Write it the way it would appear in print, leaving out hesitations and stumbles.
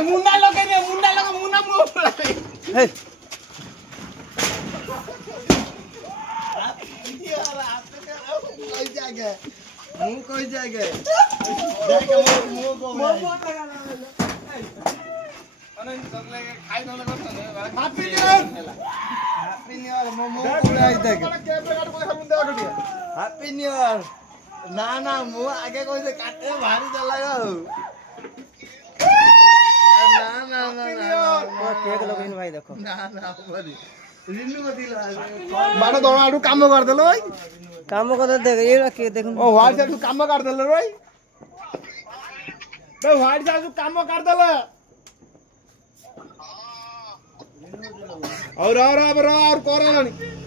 मुन्ना लगे मुन्ना मुंह हे कोई जाएगा जाएगा मुंह को अनन चले खाई न लगा हैप्पी न्यू ईयर मोमो उड़ाई दे हैप्पी न्यू ईयर ना मुंह आगे कोई से काटे भारी चलागा ना केक लगेन भाई देखो ना बड़ी रिन्नू मती बाडो दोडा काम कर देलो भाई काम कर देख ये के देख ओ व्हाइट से तू काम कर देलो भाई बे व्हाइट से तू काम कर देलो और कोरा नहीं